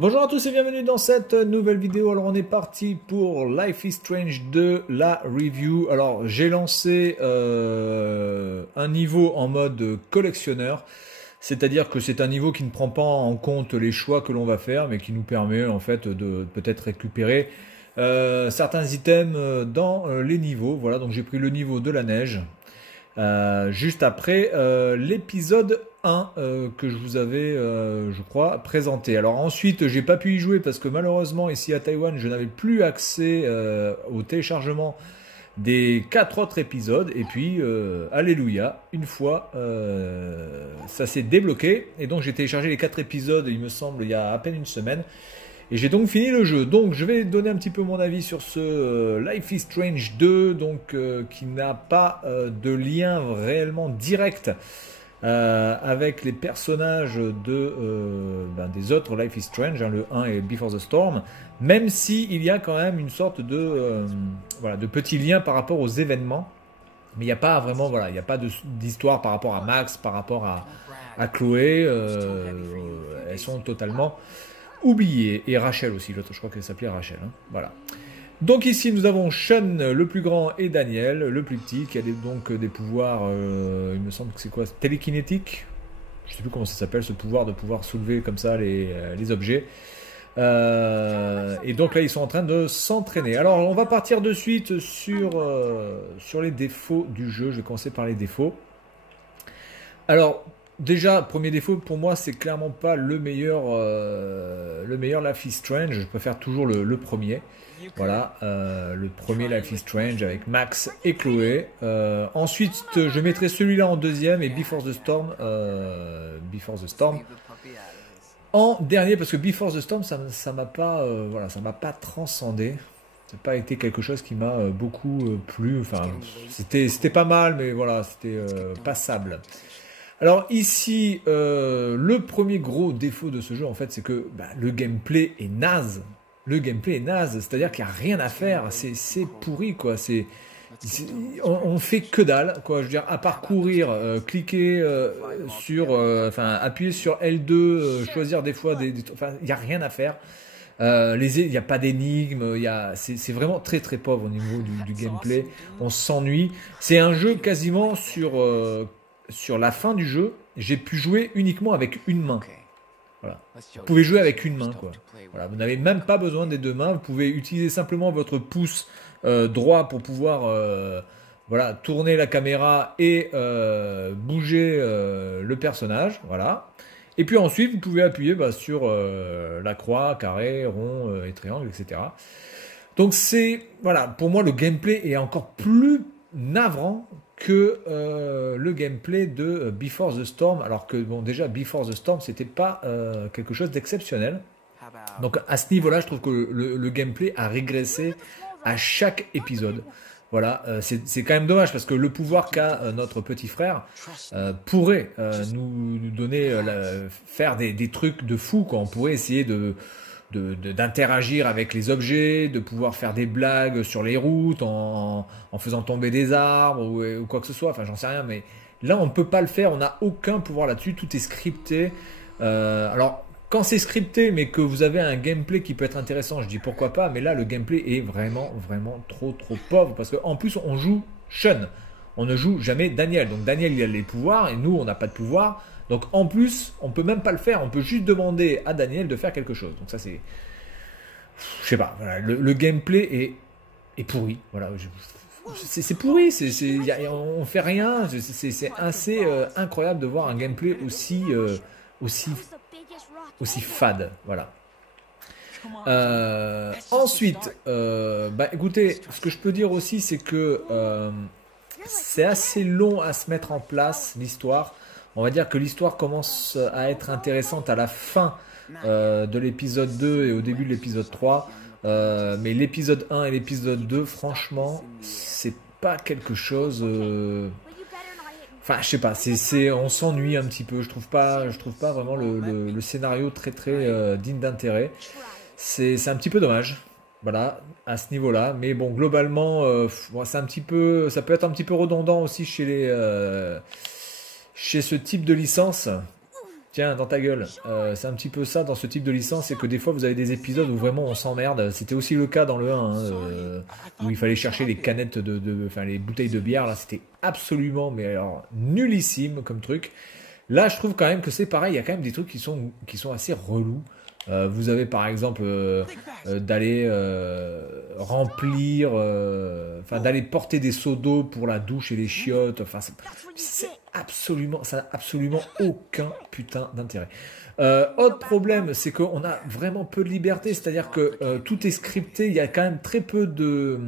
Bonjour à tous et bienvenue dans cette nouvelle vidéo. Alors on est parti pour Life is Strange 2, la review. Alors j'ai lancé un niveau en mode collectionneur, c'est-à-dire que c'est un niveau qui ne prend pas en compte les choix que l'on va faire, mais qui nous permet en fait de peut-être récupérer certains items dans les niveaux. Voilà, donc j'ai pris le niveau de la neige. Juste après l'épisode 1 que je vous avais, je crois, présenté. Alors ensuite, j'ai pas pu y jouer parce que malheureusement, ici à Taïwan, je n'avais plus accès au téléchargement des 4 autres épisodes. Et puis, alléluia, une fois, ça s'est débloqué. Et donc, j'ai téléchargé les 4 épisodes, il me semble, il y a à peine une semaine. Et j'ai donc fini le jeu. Donc je vais donner un petit peu mon avis sur ce Life is Strange 2, donc qui n'a pas de lien réellement direct avec les personnages des autres Life is Strange, hein, le 1 et Before the Storm, même si il y a quand même une sorte de petit lien par rapport aux événements. Mais il n'y a pas vraiment, voilà, il n'y a pas d'histoire par rapport à Max, par rapport à Chloé. Elles sont totalement oublié, et Rachel aussi, l'autre, je crois qu'elle s'appelait Rachel, hein. Voilà. Donc ici nous avons Sean le plus grand et Daniel le plus petit qui a donc des pouvoirs, il me semble que c'est quoi, télékinétique, je sais plus comment ça s'appelle, ce pouvoir de pouvoir soulever comme ça les objets. Et donc là ils sont en train de s'entraîner. Alors on va partir de suite sur les défauts du jeu. Je vais commencer par les défauts. Alors déjà, premier défaut pour moi, c'est clairement pas le meilleur Life is Strange. Je préfère toujours le premier. Voilà, le premier Life is Strange avec Max et Chloé. Ensuite, je mettrai celui-là en deuxième et Before the Storm en dernier parce que Before the Storm, ça m'a pas, voilà, ça m'a pas transcendé. Ça n'a pas été quelque chose qui m'a beaucoup plu. Enfin, c'était pas mal, mais voilà, c'était passable. Alors ici, le premier gros défaut de ce jeu, en fait, c'est que le gameplay est naze. Le gameplay est naze, c'est-à-dire qu'il n'y a rien à faire. C'est pourri, quoi. On fait que dalle, quoi. Je veux dire, à part courir, cliquer appuyer sur L2, choisir des fois enfin, il n'y a rien à faire. Il n'y a pas d'énigmes, c'est vraiment très très pauvre au niveau du gameplay. On s'ennuie. C'est un jeu quasiment sur la fin du jeu, j'ai pu jouer uniquement avec une main. Voilà. Vous pouvez jouer avec une main, quoi. Voilà. Vous n'avez même pas besoin des deux mains. Vous pouvez utiliser simplement votre pouce droit pour pouvoir voilà, tourner la caméra et bouger le personnage. Voilà. Et puis ensuite, vous pouvez appuyer sur la croix, carré, rond et triangle, etc. Donc voilà, pour moi, le gameplay est encore plus navrant que le gameplay de Before the Storm, alors que bon, déjà Before the Storm c'était pas quelque chose d'exceptionnel. Donc à ce niveau là je trouve que le gameplay a régressé à chaque épisode. Voilà, c'est quand même dommage parce que le pouvoir qu'a notre petit frère pourrait nous donner, faire des trucs de fou, quoi. On pourrait essayer d'interagir avec les objets, de pouvoir faire des blagues sur les routes en faisant tomber des arbres ou quoi que ce soit, enfin j'en sais rien, mais là on ne peut pas le faire, on n'a aucun pouvoir là-dessus, tout est scripté. Alors quand c'est scripté mais que vous avez un gameplay qui peut être intéressant, je dis pourquoi pas, mais là le gameplay est vraiment trop pauvre parce qu'en plus on joue Sean, on ne joue jamais Daniel, donc Daniel il a les pouvoirs et nous on n'a pas de pouvoir. Donc en plus, on peut même pas le faire, on peut juste demander à Daniel de faire quelque chose. Donc ça c'est, je sais pas, voilà, le gameplay est pourri. Voilà, c'est pourri, on fait rien. C'est assez incroyable de voir un gameplay aussi fade. Voilà. Ensuite, écoutez, ce que je peux dire aussi, c'est que c'est assez long à se mettre en place l'histoire. On va dire que l'histoire commence à être intéressante à la fin de l'épisode 2 et au début de l'épisode 3. Mais l'épisode 1 et l'épisode 2, franchement, c'est pas quelque chose... Enfin, je sais pas, on s'ennuie un petit peu. Je trouve pas vraiment le scénario très digne d'intérêt. C'est un petit peu dommage. Voilà, à ce niveau-là. Mais bon, globalement, ça peut être un petit peu redondant aussi chez ce type de licence. Tiens, dans ta gueule. C'est un petit peu ça dans ce type de licence, c'est que des fois vous avez des épisodes où vraiment on s'emmerde. C'était aussi le cas dans le 1, hein, où il fallait chercher les canettes enfin les bouteilles de bière. Là, c'était absolument, mais alors nullissime comme truc. Là, je trouve quand même que c'est pareil. Il y a quand même des trucs qui sont assez relous. Vous avez par exemple d'aller remplir, enfin d'aller porter des seaux d'eau pour la douche et les chiottes. Enfin, ça n'a absolument aucun putain d'intérêt. Autre problème, c'est qu'on a vraiment peu de liberté, c'est-à-dire que tout est scripté. Il y a quand même très peu de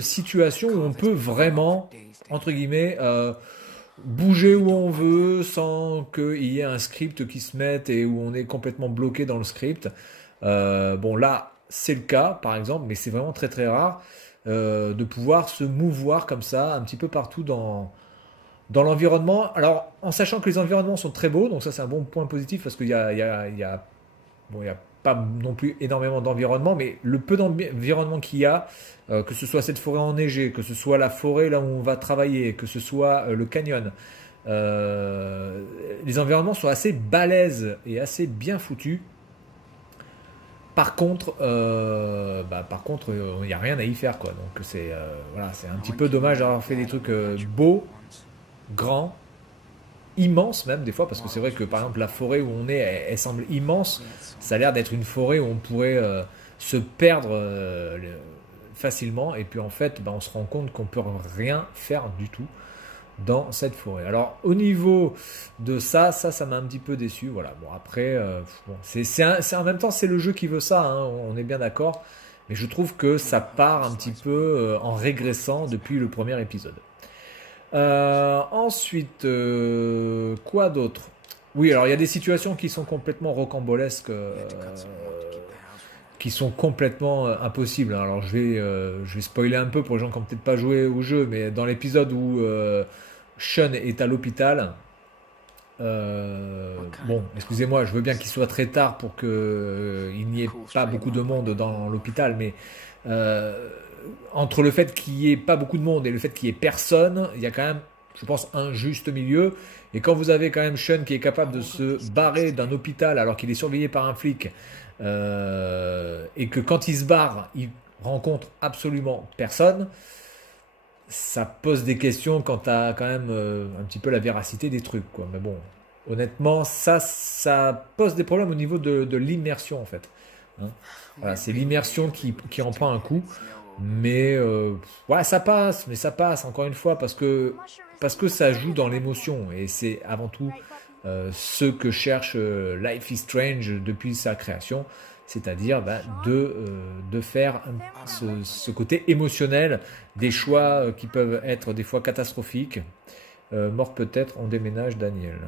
situations où on peut vraiment, entre guillemets, bouger où on veut sans qu'il y ait un script qui se mette et où on est complètement bloqué dans le script. Bon là c'est le cas par exemple, mais c'est vraiment très très rare de pouvoir se mouvoir comme ça un petit peu partout dans l'environnement. Alors en sachant que les environnements sont très beaux, donc ça c'est un bon point positif parce qu'il bon, il y a pas non plus énormément d'environnement, mais le peu d'environnement qu'il y a, que ce soit cette forêt enneigée, que ce soit la forêt là où on va travailler, que ce soit le canyon, les environnements sont assez balèzes et assez bien foutus. Par contre, il n'y a rien à y faire, quoi. Donc c'est voilà, c'est un petit peu dommage d'avoir fait des trucs beaux, grands, immense même des fois, parce que c'est vrai que par exemple la forêt où on est, elle semble immense. Ça a l'air d'être une forêt où on pourrait se perdre facilement, et puis en fait on se rend compte qu'on peut rien faire du tout dans cette forêt. Alors au niveau de ça m'a un petit peu déçu. Voilà, bon après bon, en même temps c'est le jeu qui veut ça, hein, on est bien d'accord, mais je trouve que ça part un petit peu en régressant depuis le premier épisode. Ensuite, quoi d'autre? Oui, alors il y a des situations qui sont complètement rocambolesques, qui sont complètement impossibles. Alors je vais spoiler un peu pour les gens qui n'ont peut-être pas joué au jeu, mais dans l'épisode où Sean est à l'hôpital, bon, excusez-moi, je veux bien qu'il soit très tard pour qu'il n'y ait pas beaucoup de monde dans l'hôpital, mais entre le fait qu'il n'y ait pas beaucoup de monde et le fait qu'il n'y ait personne, il y a quand même, je pense, un juste milieu. Et quand vous avez quand même Sean qui est capable de se barrer d'un hôpital alors qu'il est surveillé par un flic, et que quand il se barre, il rencontre absolument personne, ça pose des questions quant à quand même un petit peu la véracité des trucs, quoi. Mais bon, honnêtement, ça pose des problèmes au niveau de l'immersion, en fait. Hein. Voilà, c'est l'immersion qui en prend un coup. Mais ouais, ça passe, mais ça passe encore une fois parce que ça joue dans l'émotion et c'est avant tout ce que cherche Life is Strange depuis sa création, c'est-à-dire de faire ce côté émotionnel des choix qui peuvent être des fois catastrophiques. Mort peut-être, on déménage Daniel.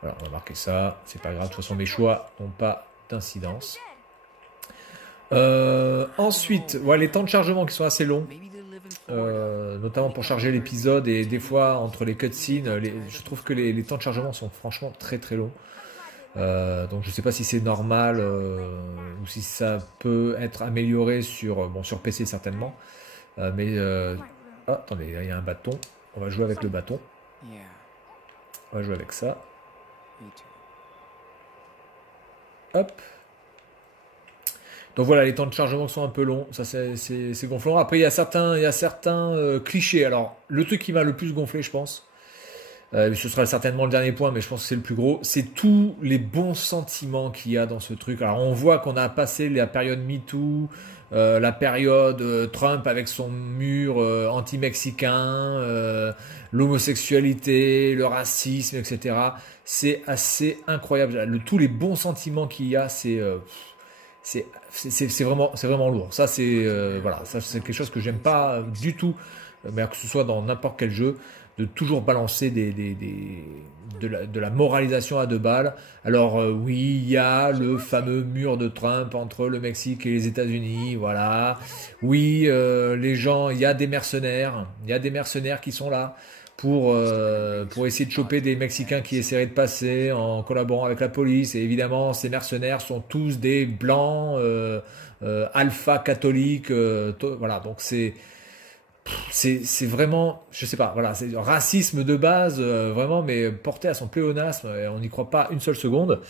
Voilà, on va marquer ça, c'est pas grave, de toute façon mes choix n'ont pas d'incidence. Ensuite, ouais, les temps de chargement qui sont assez longs, notamment pour charger l'épisode et des fois entre les cutscenes, je trouve que les temps de chargement sont franchement très très longs. Donc je sais pas si c'est normal ou si ça peut être amélioré sur PC certainement. Attendez, il y a un bâton. On va jouer avec le bâton. On va jouer avec ça. Hop. Donc voilà, les temps de chargement sont un peu longs, ça c'est gonflant. Après, il y a certains clichés. Alors, le truc qui m'a le plus gonflé, je pense, ce sera certainement le dernier point, mais je pense que c'est le plus gros, c'est tous les bons sentiments qu'il y a dans ce truc. Alors, on voit qu'on a passé la période MeToo, la période Trump avec son mur anti-mexicain, l'homosexualité, le racisme, etc. C'est assez incroyable. Tous les bons sentiments qu'il y a, c'est vraiment lourd. Ça voilà, ça c'est quelque chose que j'aime pas du tout, mais que ce soit dans n'importe quel jeu, de toujours balancer de la moralisation à deux balles. Alors oui, il y a le fameux mur de Trump entre le Mexique et les États-Unis, voilà. Oui, les gens, il y a des mercenaires qui sont là pour essayer de choper des Mexicains qui essaieraient de passer en collaborant avec la police. Et évidemment, ces mercenaires sont tous des blancs, alpha catholiques. Voilà, donc c'est vraiment, je sais pas, voilà, c'est racisme de base, vraiment, mais porté à son pléonasme, et on n'y croit pas une seule seconde.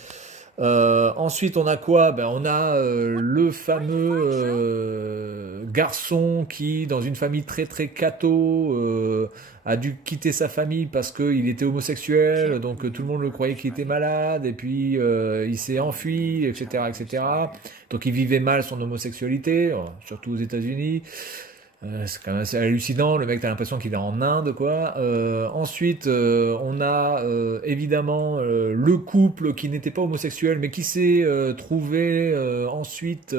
Ensuite, on a quoi? Ben, on a le fameux garçon qui, dans une famille très très catho, a dû quitter sa famille parce qu'il était homosexuel, donc tout le monde le croyait qu'il était malade, et puis il s'est enfui, etc., etc. Donc il vivait mal son homosexualité, surtout aux États-Unis. C'est quand même assez hallucinant, le mec t'as l'impression qu'il est en Inde quoi. Ensuite on a évidemment le couple qui n'était pas homosexuel mais qui s'est trouvé ensuite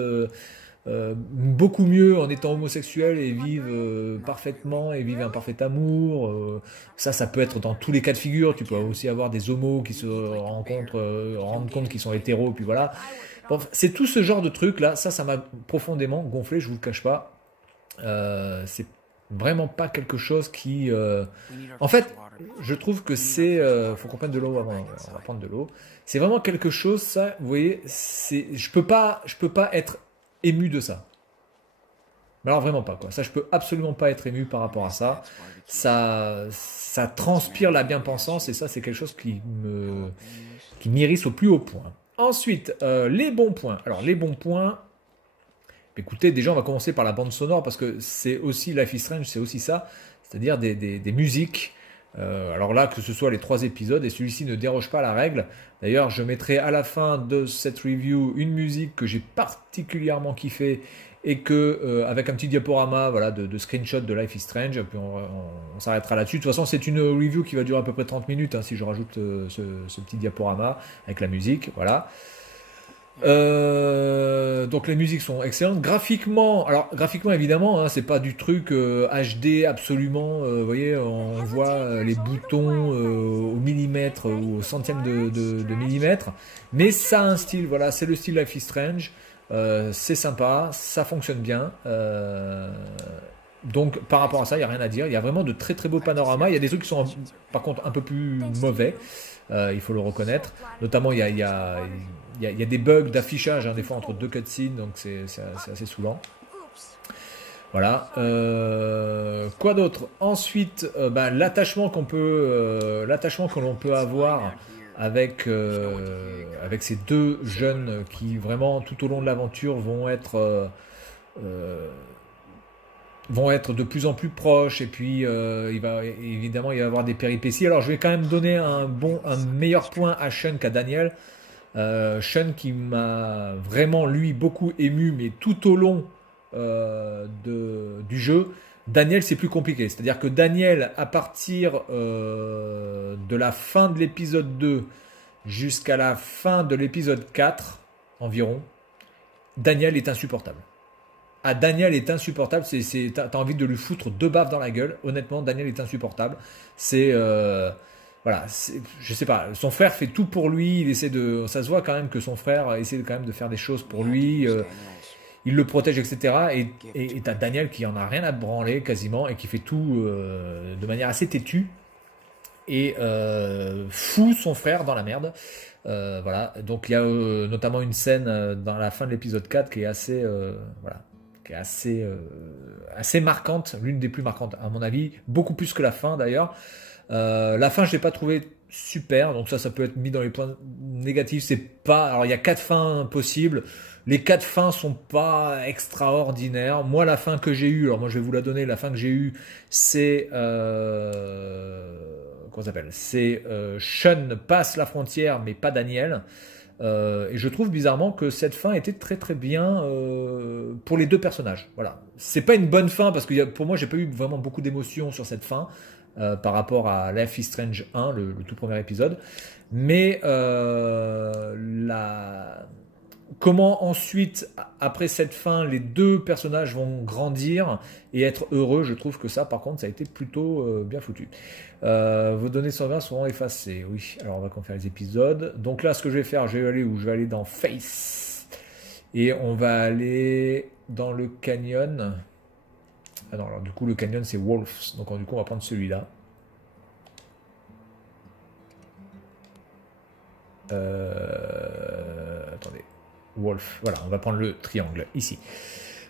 beaucoup mieux en étant homosexuel et vivent parfaitement et vivent un parfait amour. Ça peut être dans tous les cas de figure. Tu peux aussi avoir des homos qui se rencontrent, rendent compte qu'ils sont hétéros, puis voilà. Bon, c'est tout ce genre de trucs là. Ça m'a profondément gonflé, je vous le cache pas. C'est vraiment pas quelque chose qui. En fait, je trouve que c'est. Faut qu'on prenne de l'eau avant. On va prendre de l'eau. C'est vraiment quelque chose, ça. Vous voyez, c'est. Je peux pas être ému de ça. Mais alors vraiment pas quoi. Ça, je peux absolument pas être ému par rapport à ça. Ça transpire la bien-pensance et ça, c'est quelque chose qui m'irrisse au plus haut point. Ensuite, les bons points. Alors les bons points. Écoutez, déjà, on va commencer par la bande sonore parce que c'est aussi Life is Strange, c'est aussi ça, c'est-à-dire des musiques. Alors là, que ce soit les 3 épisodes, et celui-ci ne déroge pas à la règle. D'ailleurs, je mettrai à la fin de cette review une musique que j'ai particulièrement kiffé et que, avec un petit diaporama voilà, de screenshot de Life is Strange, puis on s'arrêtera là-dessus. De toute façon, c'est une review qui va durer à peu près 30 minutes hein, si je rajoute ce petit diaporama avec la musique. Voilà. Donc les musiques sont excellentes. Graphiquement, alors graphiquement évidemment, hein, c'est pas du truc HD absolument. Vous voyez, on voit les boutons au millimètre ou au centième de millimètre, mais ça a un style. Voilà, c'est le style Life is Strange. C'est sympa, ça fonctionne bien. Donc par rapport à ça, il n'y a rien à dire. Il y a vraiment de très très beaux panoramas. Il y a des trucs qui sont par contre un peu plus mauvais. Il faut le reconnaître. Notamment, il y a des bugs d'affichage, hein, des fois entre deux cutscenes, donc c'est assez saoulant. Voilà. Quoi d'autre? Ensuite, l'attachement que l'on peut avoir avec ces deux jeunes qui vraiment tout au long de l'aventure vont être de plus en plus proches et puis il va y avoir des péripéties. Alors je vais quand même donner un meilleur point à Sean qu'à Daniel. Sean qui m'a vraiment lui beaucoup ému mais tout au long du jeu. Daniel c'est plus compliqué, c'est-à-dire que Daniel à partir de la fin de l'épisode 2 jusqu'à la fin de l'épisode 4 environ, Daniel est insupportable. Ah, Daniel est insupportable, t'as envie de lui foutre 2 baffes dans la gueule. Honnêtement, Daniel est insupportable. Voilà, je sais pas, son frère fait tout pour lui, ça se voit quand même que son frère essaie quand même de faire des choses pour lui, il le protège, etc. Et t'as Daniel qui en a rien à branler quasiment et qui fait tout de manière assez têtue et fout son frère dans la merde. Voilà, donc il y a notamment une scène dans la fin de l'épisode 4 qui est assez, voilà, qui est assez marquante, l'une des plus marquantes à mon avis, beaucoup plus que la fin d'ailleurs. La fin je l'ai pas trouvé super, donc ça peut être mis dans les points négatifs. C'est pas, alors il y a 4 fins possibles, les 4 fins sont pas extraordinaires. Moi la fin que j'ai eue, alors moi je vais vous la donner, la fin que j'ai eue c'est comment ça s'appelle, c'est Sean passe la frontière mais pas Daniel. Et je trouve bizarrement que cette fin était très très bien pour les deux personnages. Voilà, c'est pas une bonne fin parce que pour moi j'ai pas eu vraiment beaucoup d'émotions sur cette fin par rapport à Life is Strange 1, le tout premier épisode. Mais comment ensuite, après cette fin, les deux personnages vont grandir et être heureux, je trouve que ça, par contre, ça a été plutôt bien foutu. Vos données sauvegardes seront effacées. Oui, alors on va faire les épisodes. Donc là, ce que je vais faire, je vais aller où? Je vais aller dans Face. Et on va aller dans le canyon. Ah non, alors du coup, le canyon, c'est Wolves. Donc du coup, on va prendre celui-là. Attendez. Wolf, voilà, on va prendre le triangle ici.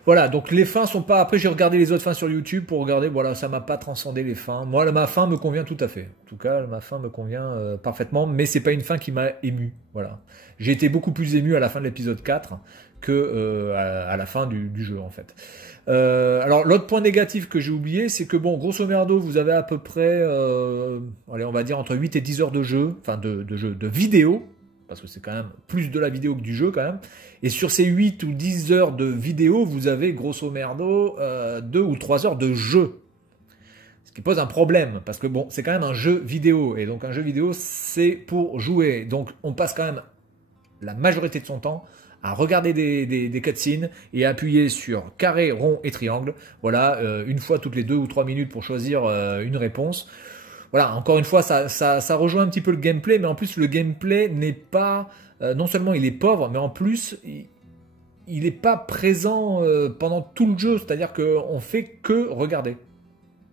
Voilà, donc les fins sont pas... Après, j'ai regardé les autres fins sur YouTube pour regarder, voilà, ça m'a pas transcendé les fins. Moi, ma fin me convient tout à fait. En tout cas, ma fin me convient parfaitement, mais c'est pas une fin qui m'a ému. Voilà. J'ai été beaucoup plus ému à la fin de l'épisode 4 que à la fin du jeu, en fait. Alors, l'autre point négatif que j'ai oublié, c'est que, bon, grosso merdo, vous avez à peu près, allez, on va dire entre 8 et 10 heures de jeu, enfin de vidéo, parce que c'est quand même plus de la vidéo que du jeu quand même. Et sur ces 8 ou 10 heures de vidéo, vous avez grosso merdo 2 ou 3 heures de jeu. Ce qui pose un problème, parce que bon, c'est quand même un jeu vidéo. Et donc un jeu vidéo, c'est pour jouer. Donc on passe quand même la majorité de son temps à regarder des cutscenes et à appuyer sur carré, rond et triangle. Voilà, une fois toutes les 2 ou 3 minutes pour choisir une réponse. Voilà, encore une fois, ça rejoint un petit peu le gameplay, mais en plus, le gameplay n'est pas... non seulement il est pauvre, mais en plus, il n'est pas présent pendant tout le jeu. C'est-à-dire qu'on fait que regarder.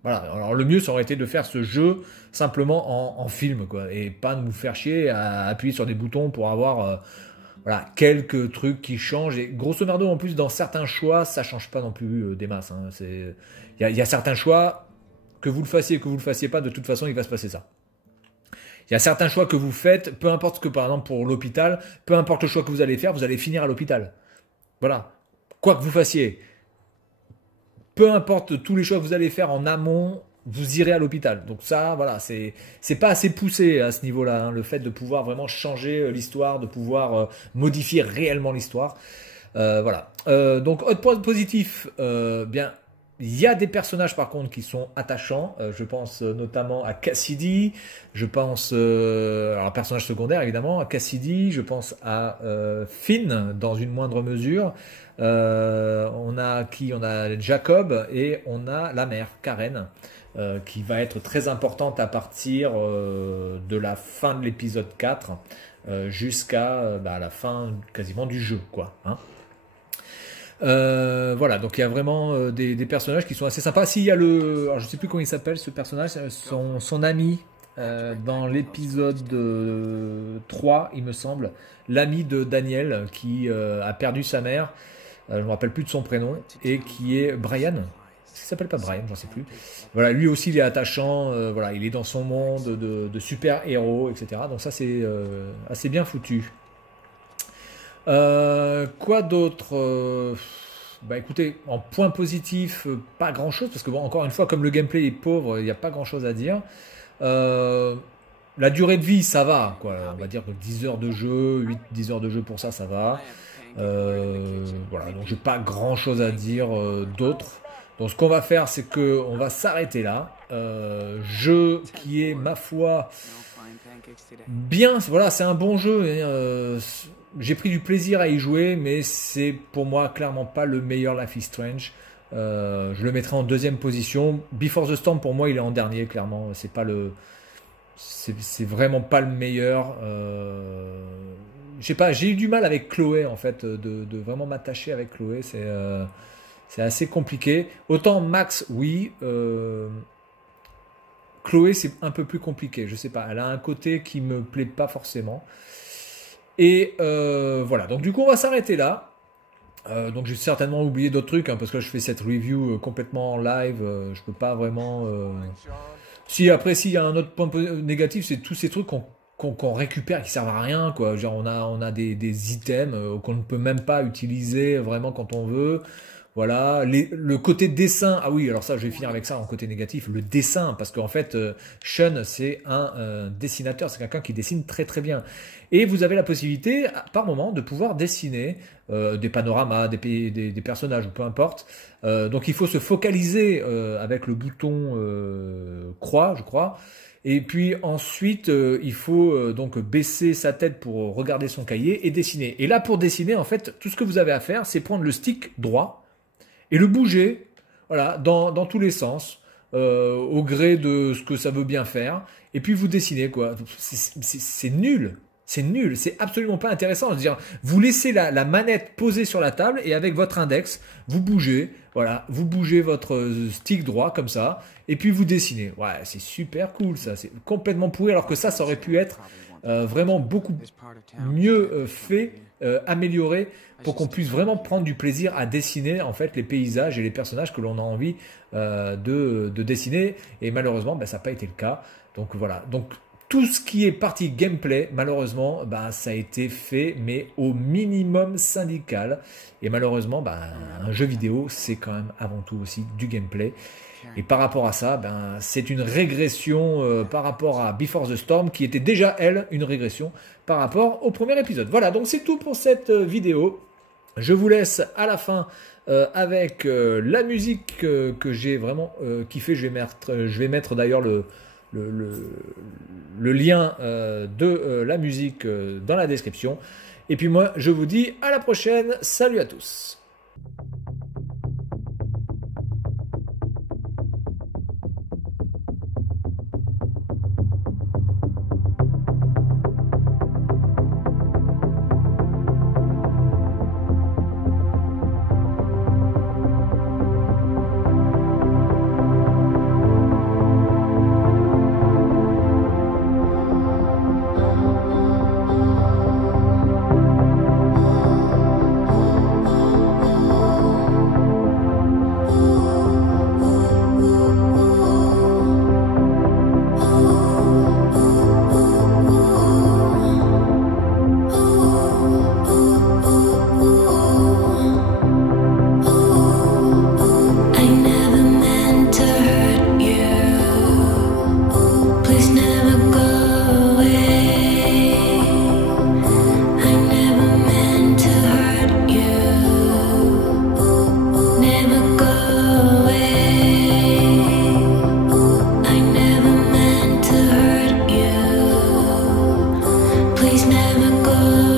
Voilà, alors le mieux, ça aurait été de faire ce jeu simplement en film, quoi, et pas de nous faire chier à appuyer sur des boutons pour avoir voilà, quelques trucs qui changent. Et grosso merdo, en plus, dans certains choix, ça change pas non plus des masses. Hein. Il y a certains choix... Que vous le fassiez ou que vous le fassiez pas, de toute façon, il va se passer ça. Il y a certains choix que vous faites, peu importe ce que, par exemple, pour l'hôpital, peu importe le choix que vous allez faire, vous allez finir à l'hôpital. Voilà. Quoi que vous fassiez. Peu importe tous les choix que vous allez faire en amont, vous irez à l'hôpital. Donc ça, voilà, c'est pas assez poussé à ce niveau-là, hein, le fait de pouvoir vraiment changer l'histoire, de pouvoir modifier réellement l'histoire. Voilà. Donc, autre point positif, bien... Il y a des personnages par contre qui sont attachants, je pense notamment à Cassidy, je pense, alors un personnage secondaire évidemment, à Cassidy, je pense à Finn dans une moindre mesure, on a qui? On a Jacob et on a la mère, Karen, qui va être très importante à partir de la fin de l'épisode 4 jusqu'à la fin quasiment du jeu, quoi, hein. Voilà, donc il y a vraiment des personnages qui sont assez sympas. S'il y a alors je sais plus comment il s'appelle ce personnage, son ami dans l'épisode 3, il me semble, l'ami de Daniel qui a perdu sa mère, je me rappelle plus de son prénom, et qui est Brian. Est-ce qu'il s'appelle pas Brian, j'en sais plus. Voilà, lui aussi il est attachant, voilà, il est dans son monde de super héros, etc. Donc ça c'est assez bien foutu. Quoi d'autre? Bah écoutez, en point positif, pas grand chose, parce que bon, encore une fois, comme le gameplay est pauvre, il n'y a pas grand chose à dire. La durée de vie, ça va, quoi. On va dire que 10 heures de jeu, 8-10 heures de jeu pour ça, ça va. Voilà, donc j'ai pas grand chose à dire d'autre. Donc ce qu'on va faire, c'est qu'on va s'arrêter là. Jeu qui est, ma foi, bien, voilà, c'est un bon jeu. J'ai pris du plaisir à y jouer, mais c'est pour moi clairement pas le meilleur Life is Strange. Je le mettrai en deuxième position. Before the Storm, pour moi, il est en dernier, clairement. C'est pas c'est vraiment pas le meilleur. Je sais pas, j'ai eu du mal avec Chloé, en fait, de vraiment m'attacher avec Chloé. C'est assez compliqué. Autant Max, oui. Chloé, c'est un peu plus compliqué. Je sais pas, elle a un côté qui me plaît pas forcément. Et voilà, donc du coup on va s'arrêter là. Donc j'ai certainement oublié d'autres trucs, hein, parce que là, je fais cette review complètement en live, je peux pas vraiment... Si après, s'il y a un autre point négatif, c'est tous ces trucs qu'on récupère qui servent à rien, quoi. Genre on a des items qu'on ne peut même pas utiliser vraiment quand on veut. Voilà, le côté dessin, ah oui, alors ça je vais finir avec ça en côté négatif, le dessin, parce qu'en fait Sean c'est un dessinateur, c'est quelqu'un qui dessine très très bien, et vous avez la possibilité par moment de pouvoir dessiner des panoramas, des personnages, ou peu importe, donc il faut se focaliser avec le bouton croix, je crois, et puis ensuite il faut donc baisser sa tête pour regarder son cahier et dessiner, et là pour dessiner en fait tout ce que vous avez à faire c'est prendre le stick droit et le bouger, voilà, dans tous les sens, au gré de ce que ça veut bien faire. Et puis vous dessinez, quoi. C'est nul. C'est nul. C'est absolument pas intéressant. Je veux dire, vous laissez la manette posée sur la table et avec votre index, vous bougez. Voilà, vous bougez votre stick droit comme ça. Et puis vous dessinez. Ouais, c'est super cool ça. C'est complètement pourri alors que ça aurait pu être vraiment beaucoup mieux fait, amélioré, pour qu'on puisse vraiment prendre du plaisir à dessiner en fait les paysages et les personnages que l'on a envie de dessiner. Et malheureusement, ça n'a pas été le cas. Donc voilà. Donc tout ce qui est partie gameplay, malheureusement, ça a été fait, mais au minimum syndical. Et malheureusement, un jeu vidéo, c'est quand même avant tout aussi du gameplay. Et par rapport à ça, c'est une régression par rapport à Before the Storm, qui était déjà, elle, une régression par rapport au premier épisode. Voilà, donc c'est tout pour cette vidéo. Je vous laisse à la fin avec la musique que j'ai vraiment kiffé. Je vais mettre d'ailleurs le lien de la musique dans la description. Et puis moi, je vous dis à la prochaine. Salut à tous. Please never go.